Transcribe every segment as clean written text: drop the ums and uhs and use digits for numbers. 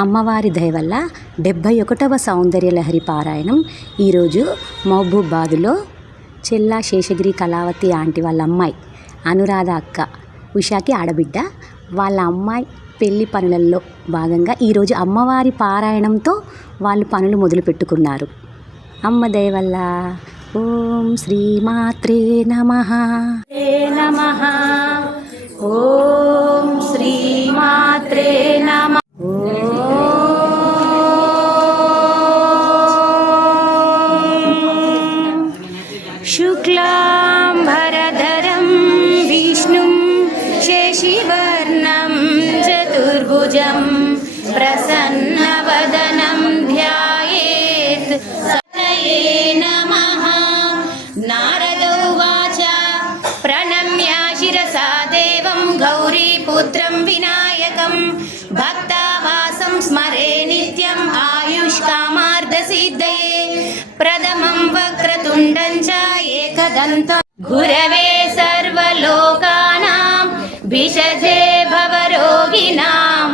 అమ్మవారి దయ వల్ల 71వ సౌందర్యలహరి పారాయణం ఈరోజు మహబూబాబాద్లో చెల్లా శేషగిరి కళావతి ఆంటీ వాళ్ళ అమ్మాయి అనురాధ అక్క ఉషాకి ఆడబిడ్డ వాళ్ళ అమ్మాయి పెళ్లి పనులలో భాగంగా ఈరోజు అమ్మవారి పారాయణంతో వాళ్ళు పనులు మొదలుపెట్టుకున్నారు. అమ్మ దయ వల్ల. ఓం శ్రీమాత్రే నమః. ఓం శ్రీమాత్రే నమః. శుక్లాంబరధరం విష్ణుం శశివర్ణం చతుర్భుజం ప్రసన్నవదనం ధ్యాయేత్ సతయే నమః. నారదోవాచ ప్రణమ్య శిరసా దేవం గౌరీపుత్రం వినాయకం భక్తావాసం స్మరే నిత్యం ఆయుష్కామార్థసిద్ధయే ప్రథమం వక్రతుండం చ ఏకదంతం గురవే సర్వలోకానాం భిషజే భవరోగిణాం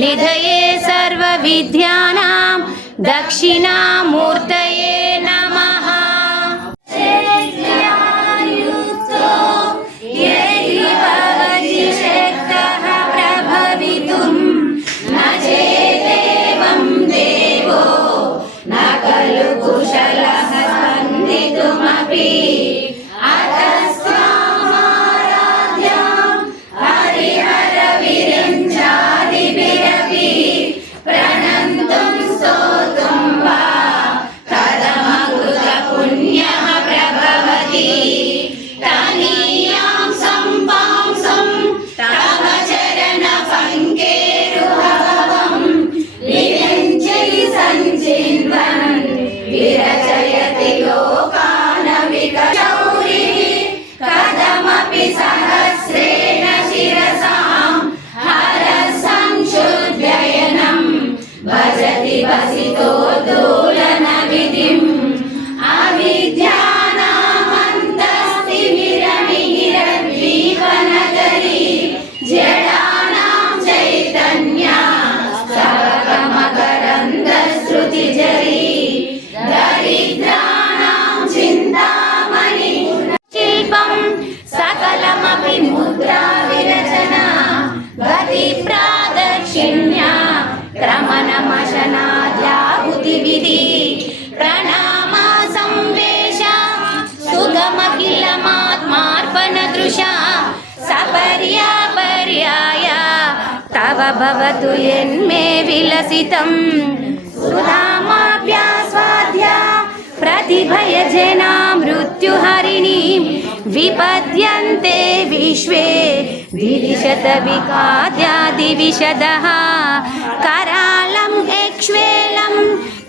నిధయే సర్వవిద్యానాం దక్షిణామూర్తయే నమః. తవ భవతు యన్మే విలసితం సుధామాప్యాస్వాద్య ప్రతిభయజనా మృత్యుహరిణి విపద్యంతే విశ్వే దివిశత వికాద్యాదివిశదః కరాళం యక్ష్వేలం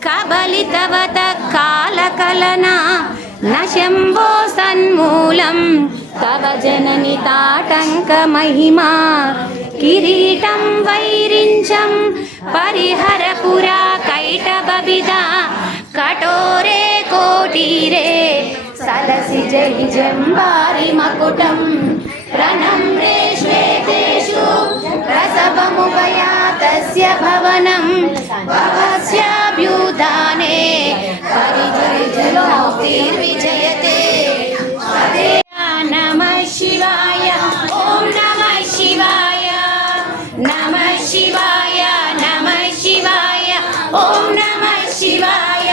కబలితవత కాలకలనా న శంభో సన్మూలం తవ జనని తాటంక మహిమా కిరీటం వైరించం పరిహర పురా కైటబిదా కఠోరే కోటీరే సలసి జై జంబారి మకుటం ప్రణమ్రే శ్వేతేషు ప్రసవముపయా తస్య భవనం భవస్యాభ్యుదానే పరిజయజలోర్విజయతే. నమః శివాయ. ఓం నమః శివాయ. నమః శివాయ. నమః శివాయ. ఓం నమః శివాయ.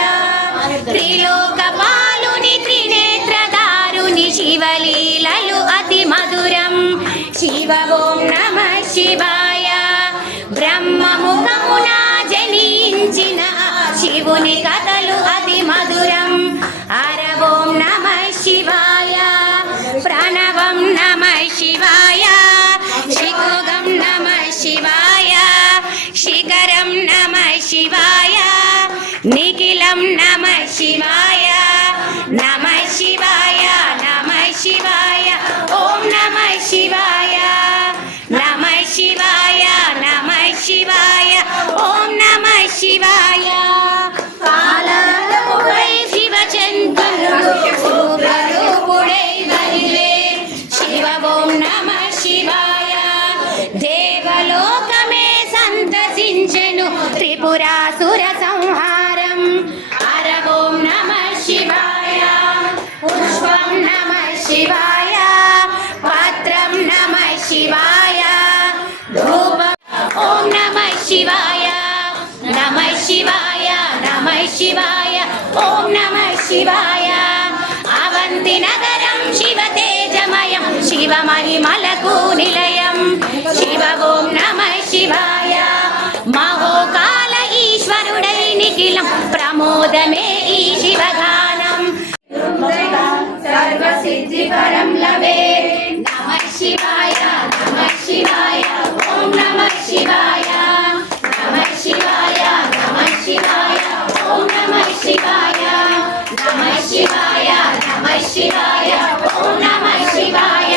త్రిలోకపాలుని త్రినేత్రదారుని శివలీలలు అతి మధురం. శివ ఓం నమః శివాయ. బ్రహ్మముఖమున జనించిన శివుని కథలు అతి మధురం. హర ఓం నమః శివాయ. ప్రణవం నమః శివాయ. శిఖోగం నమః శివాయ. శిఖరం నమః శివాయ. నిఖిలం నమః శివాయ. నమః శివాయ. నమః శివాయ. ఓం నమః శివాయ. నమః శివాయ. నమః శివాయ. ఓం నమః శివాయ. కాలరూపై శివచంద్రుడు శుభ్రరూపుడై వరివే శివ ఓం నమః శివాయ. దేవలోకమే సంతసించెను త్రిపురాసుర సంహారం. హర ఓం నమః శివాయ. పుష్పం నమః శివాయ, పత్రం నమః శివాయ, ధూపం. ఓం నమః శివాయ, నమః శివాయ, నమః శివాయ, ఓం నమః శివాయ. అవంతి నగరం శివ తేజమయం, శివ మహిమలకు నిలయం. శివ ఓం నమః శివాయ. మహోకాల ఈశ్వరుడై నిఖిలం ప్రమోదమే ఈ శివగానం. సర్వసిద్ధికరం లవే. నమః శివాయ, నమః శివాయ, ఓం నమః శివాయ. నమః శివాయ, నమః శివాయ, ఓం నమః శివాయ. నమః శివాయ, నమః శివాయ, ఓం నమః శివాయ.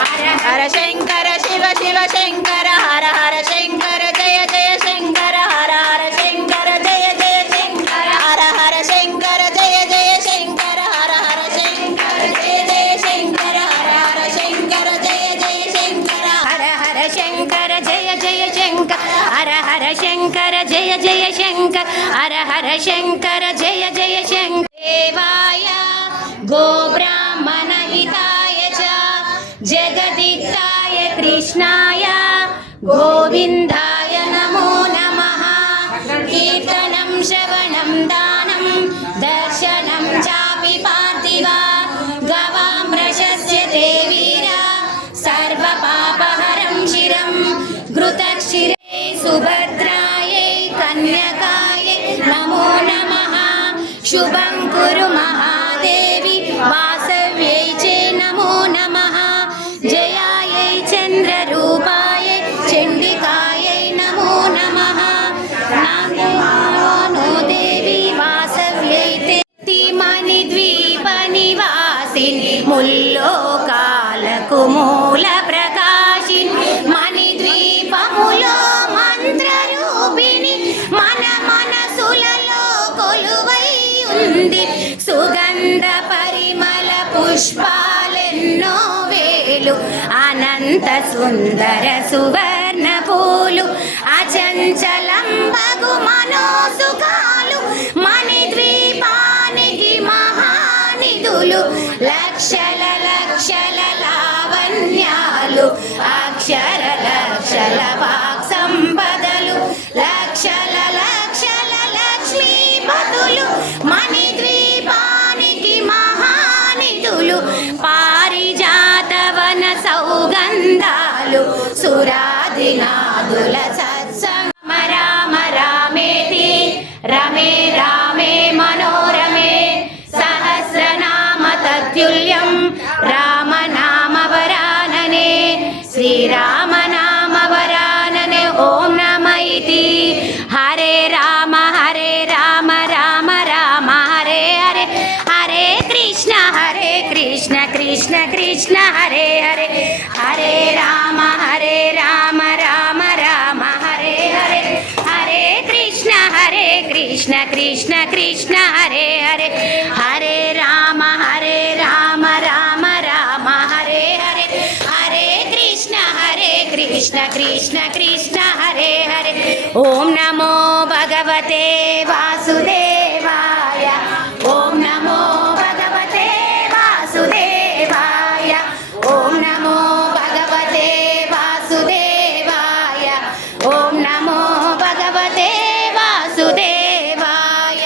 హర హర శంకర శివ శివ శంకర, హర హర శంకర జయ జయ శంకర, హర హర శంకర జయ జయ శంకర, హర హర శంకర జయ జయ శంకర, హర హర శంకర జయ జయ శంకర, హర హర శంకర జయ జయ శంకర, హర హర శంకర జయ జయ శంకర, హర హర శంకర జయ జయ శంకర, హర హర శంకర జయ జయ శంకర. దేవాయ గో బ్రాహ్మణ హితాయ చ జగదిత్తాయ కృష్ణాయ గోవిందాయ నమో నమః. కీర్తనం శ్రవణం దానం దర్శనం చాపి పార్థివ, గవాం ప్రశస్యతే వీర సర్వపాపహరం శిరం. ఘృతక్షిరే సుభద్రాయై కన్యకాయై నమో నమః. శుభం కురు మహాదేవి వాసవ్యై చే నమో నమః. జయాయై చంద్రరూపాయై చండికాయై నమో నమః. నమో దేవి వాసవ్యై తే మణిద్వీప నివాసిని, ముల్లోకాలకు మూల ప్రకాశిని. మణిద్వీపములో మంత్రరూపిణి, మన మనసులలో కొలువై ఉంది. సుగంధ పరిమళ పుష్పాలెన్నో వేలు, అనంత సుందర సువర్ణ పూలు, అచంచలం బగు మనోసుఖాలు. మణిద్వీపానికి మహానిధులు, లక్షల లక్షల లావణ్యాలు, అక్షర లక్షల వాక్ సంపదలు, లక్షల లక్షల లక్ష్మీపతులు. మణిద్వీపానికి మహానిధులు, పారిజాతవన సౌగంధాలు, సురాదినాదుల సత్సంగ. రామ రామేతి రమే రామే మనోరమే, సహస్రనామ తత్తుల్యం రామనామ వరాననే. శ్రీరామనామ వరాననే. ఓం నమ ఇతి. హరే రామ రామ రామ హరే హరే, హరే కృష్ణ కృష్ణ కృష్ణ హరే హరే, హరే రామ రామ రామ హరే హరే, హరే కృష్ణ కృష్ణ కృష్ణ హరే హరే, హరే రామ రామ రామ హరే హరే, హరే కృష్ణ కృష్ణ కృష్ణ హరే హరే. ఓం నమో భగవతే వాసుదేవాయ. ఓం నమో భగవతే వాసుదేవాయ. ఓం నమో భగవతే వాసుదేవాయ. ఓం నమో భగవతే వాసుదేవాయ.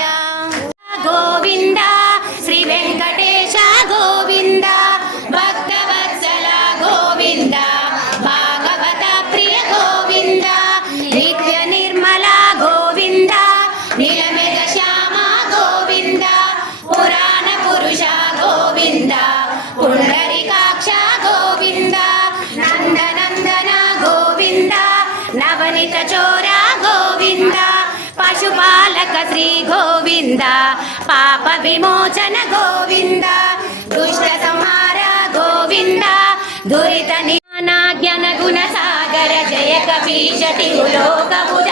గోవింద శ్రీ వెంకటేశ గోవింద, భక్తవత్సల గోవింద, భాగవత ప్రియ గోవింద, నిత్య నిర్మల గోవింద, నిలమెగ శ్యామ గోవింద, పురాణ పురుష గోవింద, పుండరీకాక్ష గోవింద, నందనందన గోవింద, నవనిత చోర గోవింద, పశుపాలక శ్రీ గోవింద, పాప విమోచన గోవింద, దుష్ట సంహార గోవింద, దురిత జ్ఞాన గుణ సాగర జయ కపీశటి లోకముద,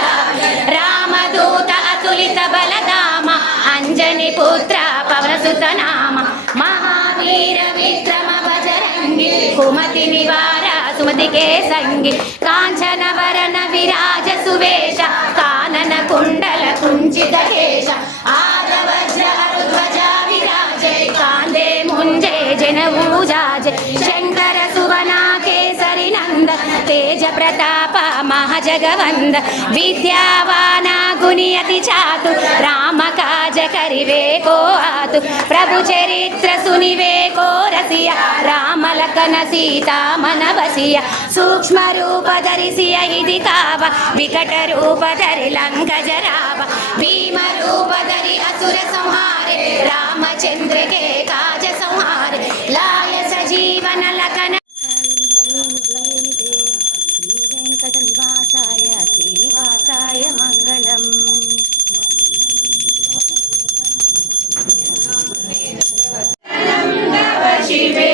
రామదూత అతులిత బలధామ, అంజని పుత్ర పవనసుత నామ, మహావీర విక్రమ బజరంగి, కుమతి నివార సుమతి కే సంగి, కాంచన వరణ విరాజ సువేశ, కానన कुण्डल कुञ्चित केश आदवज्र अरुध्वज विराजे कान्दे मुञ्जे जनऊजाजे शङ्कर सुवना केसरि नन्दन तेज प्रताप महाजगवन्द विद्यावाना गुणि अति चातु राम काज करिवे को आतु प्रभु चरित्र सुनिवे को रसिया राम लखन सीता मन बसिया सूक्ष्म रूप धरिसिय हिदि काव विकट रूप धरि लंक जराव भीम रूप धरि असुर संहारे रामचंद्र के काज संहारे लाय सजीवन लखन వెంకటనివాసాయ శ్రీనివాసాయ మంగళం. शिवे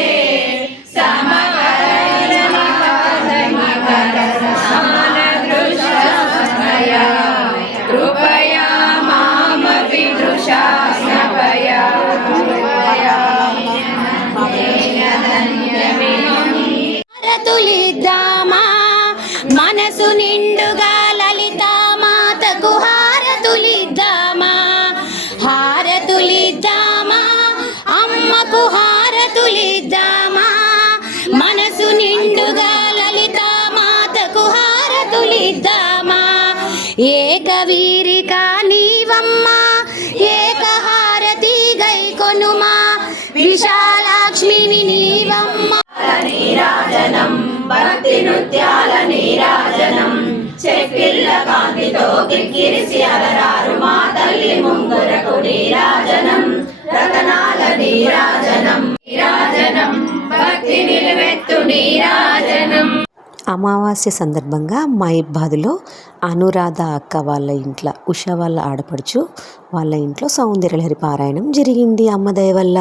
कृपया मामपि दृशास्नपया హారతులిద్దామా మనసు నిండుగా లలితా మాతకు హారతులిద్దామా హారతులిద్దామా అమ్మకు హారతులిద్దామా మనసు నిండుగా లలితా మాతకు హారతులిద్దామా ఏకవీరిక నీవమ్మా ఏక హారతి గైకొనుమా విశాలాక్ష్మిని నీవమ్మ నీరాజనం భక్తి నృత్యాల నీరాజనం చెక్కిళ్ళ కాంతితో కిక్కిరిసి అలరారు మా తల్లి ముంగురకు నీరాజనం రతనాల నీరాజనం నీరాజనం భక్తి నిలువెత్తు నీరాజనం. అమావాస్య సందర్భంగా మైబాదులో అనురాధ అక్క వాళ్ళ ఇంట్లో ఉష వాళ్ళ ఆడపడుచు వాళ్ళ ఇంట్లో సౌందర్యలహరి పారాయణం జరిగింది అమ్మ దయ వల్ల.